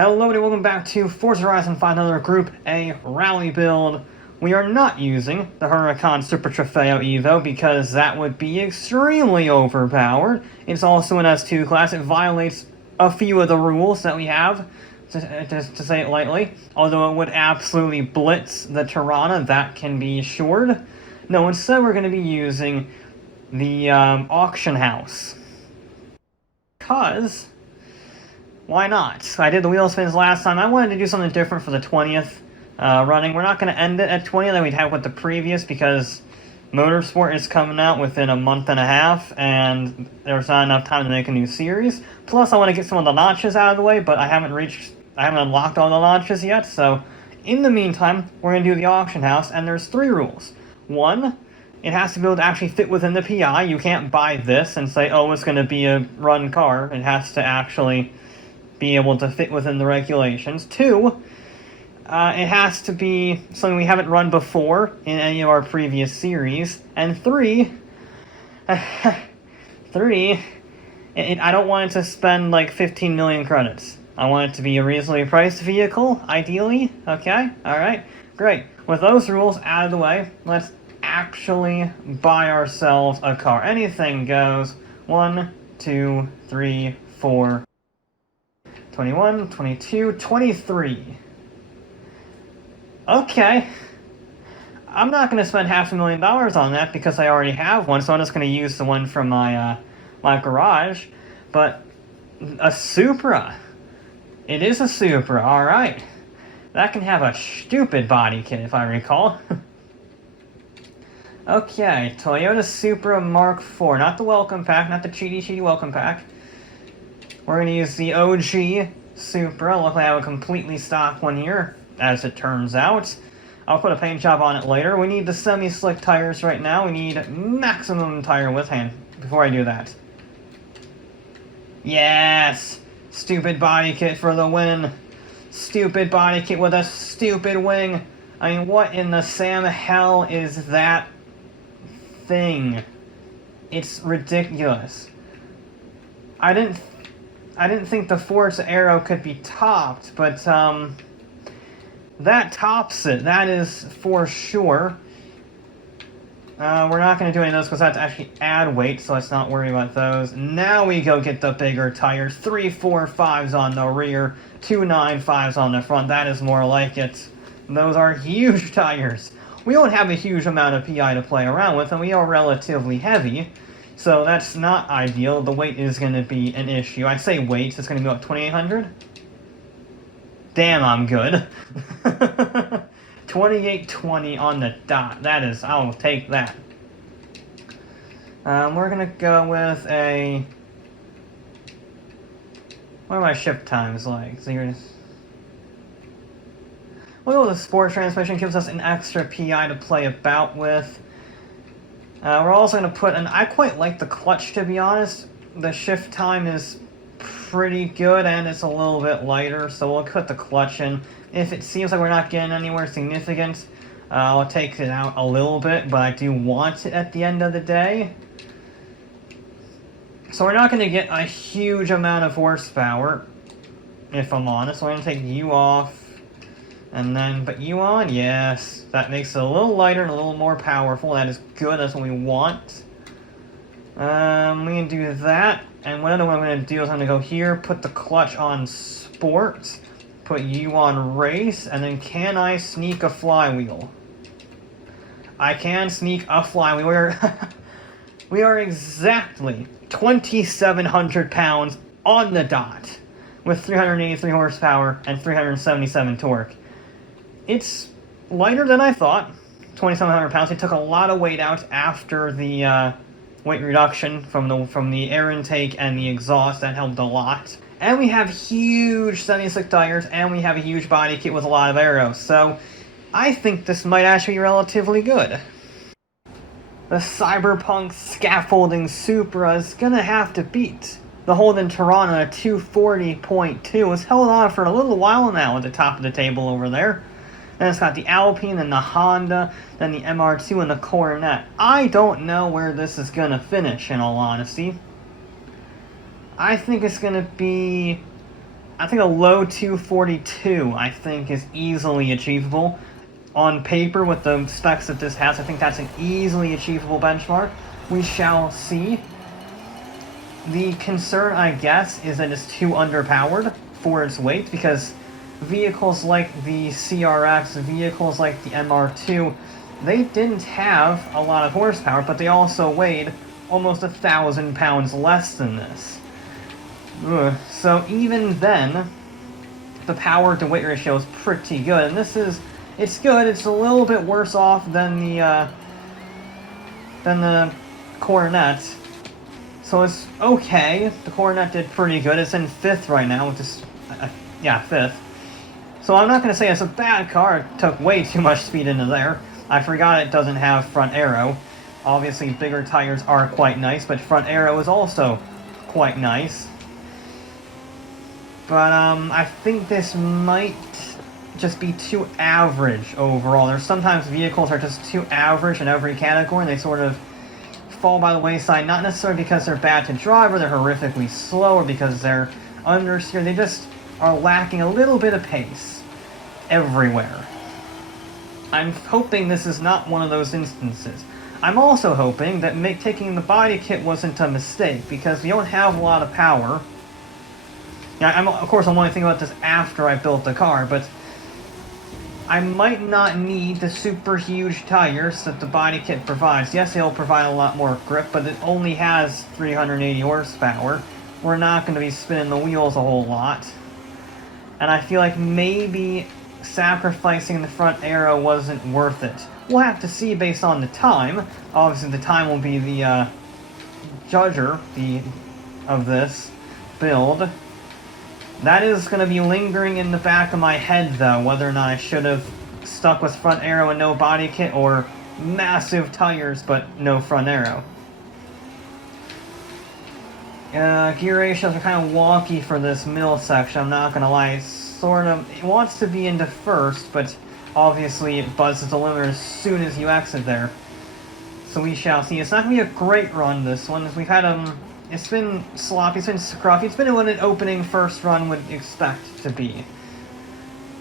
Hello and welcome back to Forza Horizon 5, another Group A rally build. We are not using the Huracan Super Trofeo Evo because that would be extremely overpowered. It's also an S2 class. It violates a few of the rules that we have, to say it lightly. Although it would absolutely blitz the Tirana, that can be assured. No, instead we're going to be using the auction house. Because why not? I did the wheel spins last time. I wanted to do something different for the 20th running. We're not going to end it at 20 like we'd have with the previous because Motorsport is coming out within a month and a half and there's not enough time to make a new series. Plus I want to get some of the launches out of the way, but I haven't unlocked all the launches yet, so in the meantime, we're going to do the auction house, and there's 3 rules. 1, it has to be able to actually fit within the PI. You can't buy this and say, oh, it's going to be a run car. It has to actually be able to fit within the regulations. 2, it has to be something we haven't run before in any of our previous series. And 3, I don't want it to spend like 15 million credits. I want it to be a reasonably priced vehicle, ideally. Okay, alright, great. With those rules out of the way, let's actually buy ourselves a car. Anything goes. 1, 2, 3, 4... 21, 22, 23. Okay. I'm not going to spend $500,000 on that because I already have one, so I'm just going to use the one from my garage. But a Supra. It is a Supra, alright. That can have a stupid body kit, if I recall. Okay, Toyota Supra Mark IV. Not the welcome pack, not the cheaty welcome pack. We're going to use the OG Supra. Luckily I have a completely stock one here, as it turns out. I'll put a paint job on it later. We need the semi-slick tires right now. We need maximum tire width. Before I do that. Yes! Stupid body kit for the win. Stupid body kit with a stupid wing. I mean, what in the Sam hell is that thing? It's ridiculous. I didn't think the Forza Aero could be topped, but that tops it. That is for sure. We're not going to do any of those because I have to actually add weight, so let's not worry about those. Now we go get the bigger tires. 3 4 5s on the rear, 2 9 5s on the front. That is more like it. Those are huge tires. We don't have a huge amount of PI to play around with, and we are relatively heavy. So that's not ideal. The weight is going to be an issue. I say weight, it's going to be about 2,800. Damn, I'm good. 2820 on the dot. That is, I'll take that. We're going to go with a... What are my shift times like? So you're just... We'll go with the sport transmission. Gives us an extra PI to play about with. We're also going to put an... I quite like the clutch, to be honest. The shift time is pretty good, and it's a little bit lighter, so we'll put the clutch in. If it seems like we're not getting anywhere significant, I'll take it out a little bit, but I do want it at the end of the day. So we're not going to get a huge amount of horsepower, if I'm honest. So we're going to take you off. And then, but you on? Yes. That makes it a little lighter and a little more powerful. That is good. That's what we want. We can do that. And what I'm going to do is I'm going to go here, put the clutch on sport, put you on race, and then can I sneak a flywheel? I can sneak a flywheel. We are exactly 2,700 pounds on the dot with 383 horsepower and 377 torque. It's lighter than I thought, 2,700 pounds. It took a lot of weight out after the weight reduction from the air intake and the exhaust. That helped a lot. And we have huge semi-slick tires, and we have a huge body kit with a lot of aero. So I think this might actually be relatively good. The Cyberpunk Scaffolding Supra is going to have to beat the Holden Tirana at 240.2. It's held on for a little while now at the top of the table over there. Then it's got the Alpine, then the Honda, then the MR2, and the Coronet. I don't know where this is going to finish, in all honesty. I think it's going to be I think a low 242, I think, is easily achievable. On paper, with the specs that this has, I think that's an easily achievable benchmark. We shall see. The concern, I guess, is that it's too underpowered for its weight, because vehicles like the CRX, vehicles like the MR2, they didn't have a lot of horsepower, but they also weighed almost 1,000 pounds less than this. Ugh. So even then, the power to weight ratio is pretty good, and this is, it's good. It's a little bit worse off than the Coronet. So it's okay. The Coronet did pretty good. It's in 5th right now, which is, yeah, 5th. So I'm not going to say it's a bad car. It took way too much speed into there. I forgot it doesn't have front aero. Obviously, bigger tires are quite nice, but front aero is also quite nice. But I think this might just be too average overall. There's sometimes vehicles are just too average in every category, and they sort of fall by the wayside, not necessarily because they're bad to drive or they're horrifically slow or because they're understeer. They just are lacking a little bit of pace everywhere. I'm hoping this is not one of those instances. I'm also hoping that taking the body kit wasn't a mistake, because we don't have a lot of power. Yeah, of course I'm only thinking about this after I built the car, but I might not need the super huge tires that the body kit provides. Yes, it'll provide a lot more grip, but it only has 380 horsepower. We're not going to be spinning the wheels a whole lot. And I feel like maybe sacrificing the front aero wasn't worth it. We'll have to see based on the time. Obviously, the time will be the judger of this build. That is going to be lingering in the back of my head, though, whether or not I should have stuck with front aero and no body kit, or massive tires but no front aero. Gear ratios are kind of wonky for this middle section, I'm not going to lie. It wants to be into 1st, but obviously it buzzes the limiter as soon as you exit there. So we shall see. It's not going to be a great run, this one. We've had it's been sloppy, it's been scruffy, it's been what an opening first run would expect to be.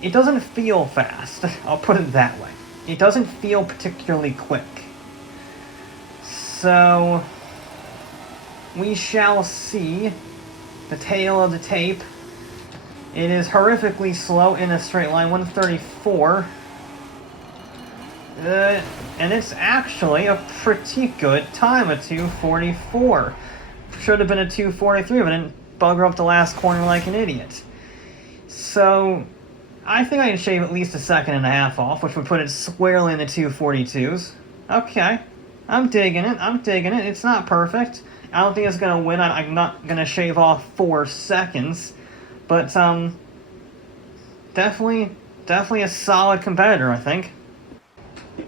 It doesn't feel fast, I'll put it that way. It doesn't feel particularly quick. So we shall see the tail of the tape. It is horrifically slow in a straight line, 134. And it's actually a pretty good time, a 244. Should have been a 243, but I didn't bugger up the last corner like an idiot. So I think I can shave at least 1.5 seconds off, which would put it squarely in the 242s. Okay, I'm digging it. It's not perfect. I don't think it's going to win. I'm not going to shave off 4 seconds. But definitely a solid competitor, I think.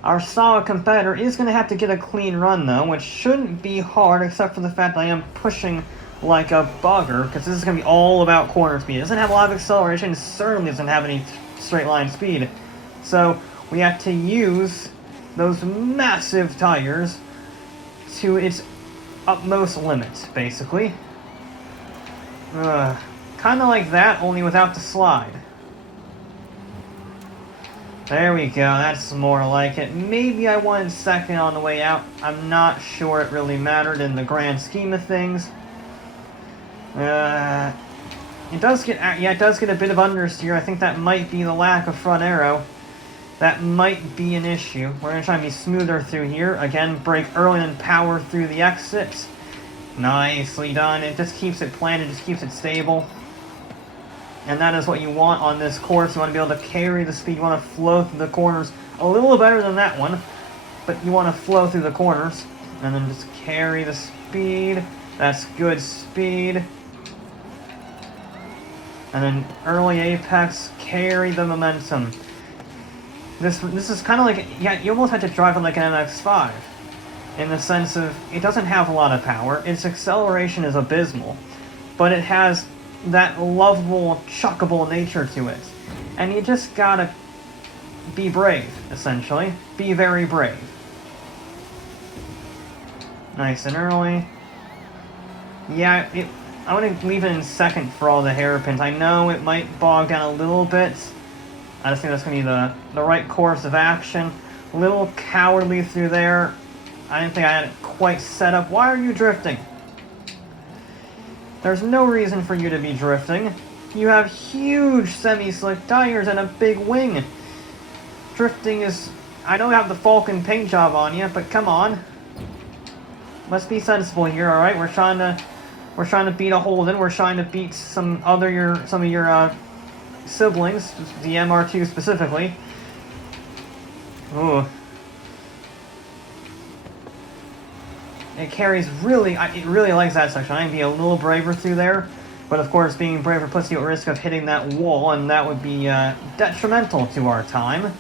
Our solid competitor is going to have to get a clean run, though, which shouldn't be hard, except for the fact that I am pushing like a bugger, because this is going to be all about corner speed. It doesn't have a lot of acceleration, certainly doesn't have any straight line speed. So we have to use those massive tires to its utmost limit, basically. Kind of like that, only without the slide. There we go, that's more like it. Maybe I won 2nd on the way out. I'm not sure it really mattered in the grand scheme of things. It does get a bit of understeer. I think that might be the lack of front aero. That might be an issue. We're going to try and be smoother through here. Again, brake early and power through the exit. Nicely done. It just keeps it planted, just keeps it stable. And that is what you want on this course. You want to be able to carry the speed. You want to flow through the corners a little better than that one. But you want to flow through the corners. And then just carry the speed. That's good speed. And then early apex, carry the momentum. This is kind of like, yeah, you almost have to drive it like an MX-5. In the sense of, it doesn't have a lot of power. Its acceleration is abysmal. But it has that lovable, chuckable nature to it. And you just gotta be brave, essentially. Be very brave. Nice and early. Yeah, I'm going to leave it in second for all the hairpins. I know it might bog down a little bit. I just think that's going to be the right course of action. A little cowardly through there. I didn't think I had it quite set up. Why are you drifting? There's no reason for you to be drifting. You have huge semi-slick tires and a big wing. Drifting is... I know you have the Falcon paint job on you, but come on. Let's be sensible here, alright? We're trying to beat a Holden. We're trying to beat some of your siblings, the MR2 specifically. Ooh. It carries really, it really likes that section. I can be a little braver through there, but of course being braver puts you at risk of hitting that wall, and that would be detrimental to our time.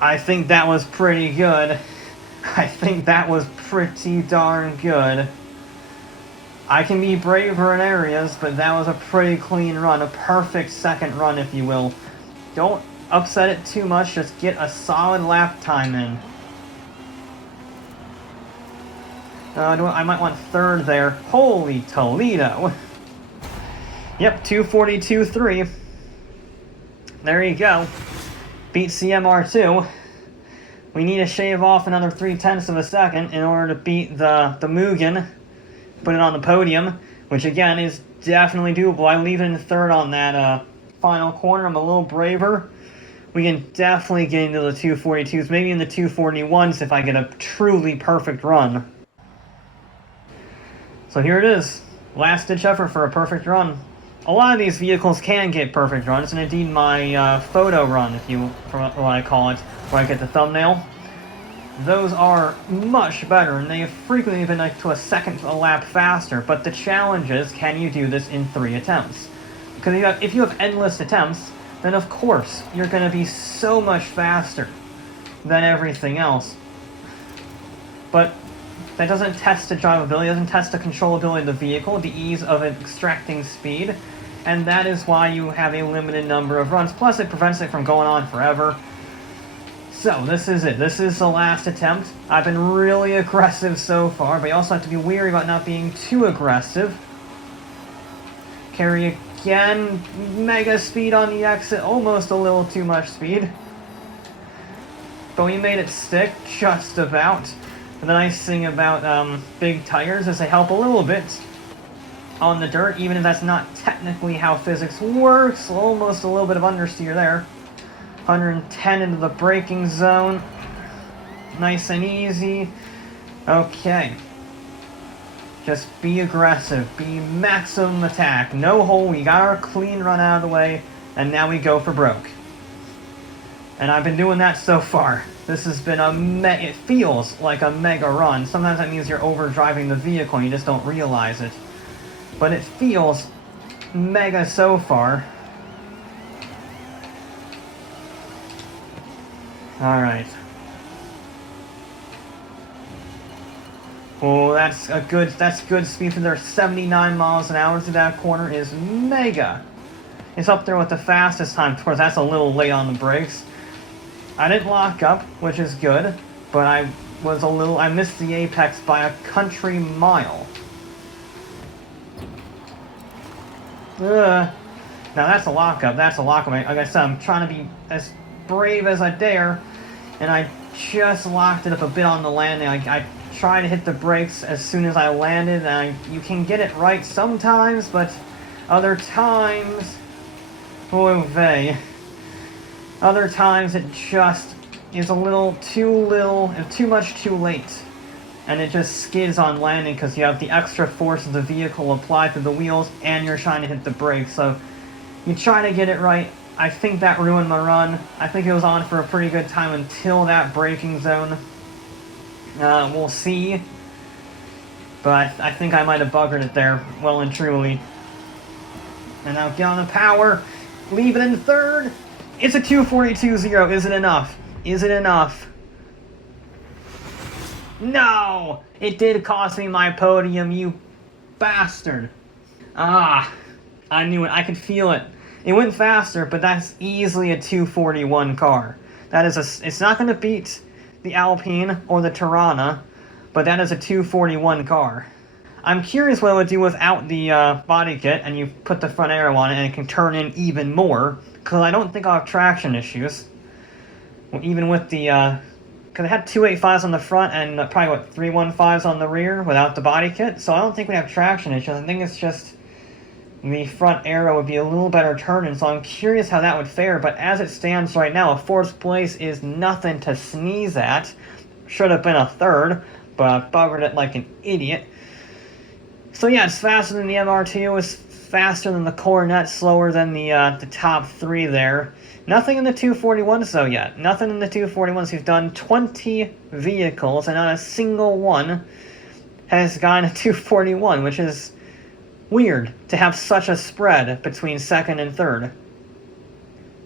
I think that was pretty good. I think that was pretty darn good. I can be braver in areas, but that was a pretty clean run. A perfect second run, if you will. Don't upset it too much. Just get a solid lap time in. I might want third there. Holy Toledo. Yep, 242.3. There you go. Beat CMR2. We need to shave off another 0.3 of a second in order to beat the Mugen. Put it on the podium, which again is definitely doable. I leave it in third on that final corner. I'm a little braver. We can definitely get into the 242s, maybe in the 241s if I get a truly perfect run. So here it is. Last ditch effort for a perfect run. A lot of these vehicles can get perfect runs, and indeed my photo run, for what I call it, where I get the thumbnail. Those are much better, and they have frequently been like to a second a lap faster, but the challenge is, can you do this in 3 attempts? Because if you have endless attempts, then of course, you're going to be so much faster than everything else. But that doesn't test the drivability, doesn't test the controllability of the vehicle, the ease of extracting speed, and that is why you have a limited number of runs. Plus, it prevents it from going on forever. So, this is it. This is the last attempt. I've been really aggressive so far, but you also have to be wary about not being too aggressive. Carry again, mega speed on the exit, almost a little too much speed. But we made it stick, just about. And the nice thing about big tires is they help a little bit on the dirt, even if that's not technically how physics works. Almost a little bit of understeer there. 110 into the braking zone. Nice and easy. Okay. Just be aggressive. Be maximum attack. No hole. We got our clean run out of the way. And now we go for broke. And I've been doing that so far. This has been it feels like a mega run. Sometimes that means you're overdriving the vehicle and you just don't realize it. But it feels mega so far. Alright. Oh, that's good speed for their 79 miles an hour through that corner is mega. It's up there with the fastest time. Of course, that's a little late on the brakes. I didn't lock up, which is good, but I missed the apex by a country mile. Now that's a lockup, Like I said, I'm trying to be as brave as I dare, and I just locked it up a bit on the landing. I tried to hit the brakes as soon as I landed, and you can get it right sometimes, but other times, oy vey. Other times it just is a little too much too late. And it just skids on landing because you have the extra force of the vehicle applied to the wheels and you're trying to hit the brakes. So you try to get it right. I think that ruined my run. I think it was on for a pretty good time until that braking zone. We'll see. But I think I might have buggered it there, well and truly. And now get on the power. Leave it in third. It's a 242.0. Is it enough? Is it enough? No! It did cost me my podium, you bastard. Ah, I knew it. I could feel it. It went faster, but that's easily a 241 car. That is it's not going to beat the Alpine or the Tirana, but that is a 241 car. I'm curious what it would do without the body kit, and you put the front arrow on it, and it can turn in even more. Because I don't think I'll have traction issues. Well, even with the, because it had 285s on the front and probably, 315s on the rear without the body kit. So I don't think we have traction issues. I think it's just the front arrow would be a little better turning. So I'm curious how that would fare. But as it stands right now, a 4th place is nothing to sneeze at. Should have been a 3rd, but I buggered it like an idiot. So yeah, it's faster than the MR2. It's faster than the Coronet, slower than the top 3 there. Nothing in the 241s though yet. Nothing in the 241s. We've done 20 vehicles, and not a single one has gotten a 241, which is weird to have such a spread between 2nd and 3rd.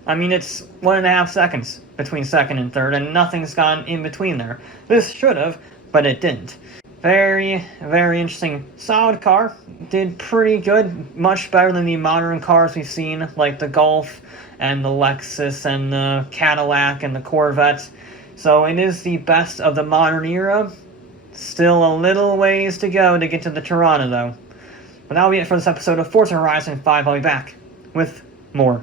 I mean, it's 1.5 seconds between 2nd and 3rd, and nothing's gone in between there. This should have, but it didn't. Very, very interesting. Solid car. Did pretty good. Much better than the modern cars we've seen, like the Golf and the Lexus and the Cadillac and the Corvette. So it is the best of the modern era. Still a little ways to go to get to the Toronto, though. But that'll be it for this episode of Forza Horizon 5. I'll be back with more.